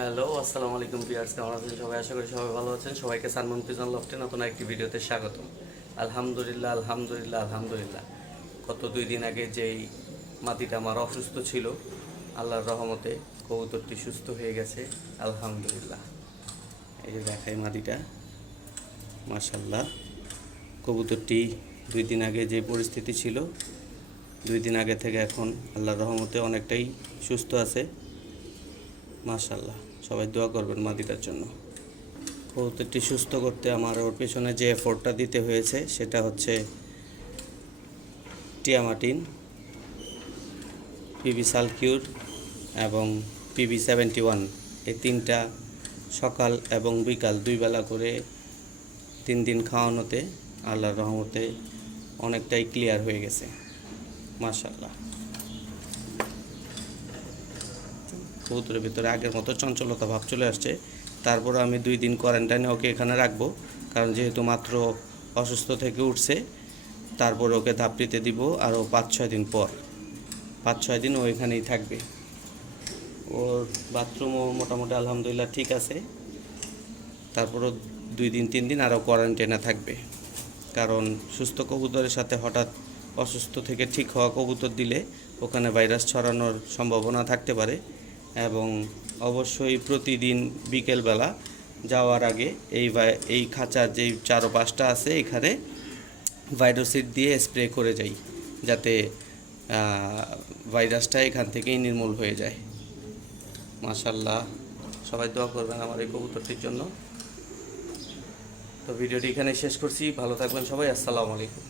Hello, আসসালামু আলাইকুম pears কেমন আছেন সবাই? আশা করি সবাই ভালো আছেন। সবাইকে সানমন পিজন লফটে নতুন একটি ভিডিওতে স্বাগত আলহামদুলিল্লাহ আলহামদুলিল্লাহ আলহামদুলিল্লাহ। গত দুই দিন আগে যেই মাটিটা আমার অসুস্থ ছিল, আল্লাহর রহমতে কবুতরটি সুস্থ হয়ে গেছে, আলহামদুলিল্লাহ। এই যে দেখাই মাটিটা মাশাল্লাহ কবুতরটি দুই দিন আগে যে পরিস্থিতি ছিল, দুই দিন আগে থেকে এখন আল্লাহর রহমতে অনেকটাই সুস্থ আছে মাশাল্লাহ সবাই দোয়া করবেন মাদিটার জন্য। কবুতরটি সুস্থ করতে আমার ওর পেছনে যে এফোর্টটা দিতে হয়েছে, সেটা হচ্ছে টিয়ামাটিন পিবি সালকিউর এবং পিবি সেভেন্টি ওয়ান। এই তিনটা সকাল এবং বিকাল দুই বেলা করে তিন দিন খাওয়ানোতে আল্লাহর রহমতে অনেকটাই ক্লিয়ার হয়ে গেছে। মাশাল্লাহ কবুতরের ভিতরে আগের মতো চঞ্চলতা ভাব চলে আসছে। তারপর আমি দুই দিন কোয়ারেন্টাইনে ওকে এখানে রাখব। কারণ যেহেতু মাত্র অসুস্থ থেকে উঠছে, তারপর ওকে ধাপড়িতে দিব আরও পাঁচ ছয় দিন পর। পাঁচ ছয় দিন ও এখানেই থাকবে। ওর বাথরুমও মোটামুটি আলহামদুলিল্লাহ ঠিক আছে। তারপরও দুই দিন, তিন দিন আরও কোয়ারেন্টাইনে থাকবে। কারণ সুস্থ কবুতরের সাথে হঠাৎ অসুস্থ থেকে ঠিক হওয়া কবুতর দিলে ওখানে ভাইরাস ছড়ানোর সম্ভাবনা থাকতে পারে। এবং অবশ্যই প্রতিদিন বিকেলবেলা যাওয়ার আগে এই এই খাঁচার যেই চারো পাঁচটা আছে, এখানে ভাইরোসিড দিয়ে স্প্রে করে যাই, যাতে ভাইরাসটা এখান থেকেই নির্মূল হয়ে যায়। মাশাল্লাহ সবাই দোয়া করবেন আমার এই কবুতরটির জন্য। তো ভিডিওটি এখানে শেষ করছি। ভালো থাকবেন সবাই। আসসালামু আলাইকুম।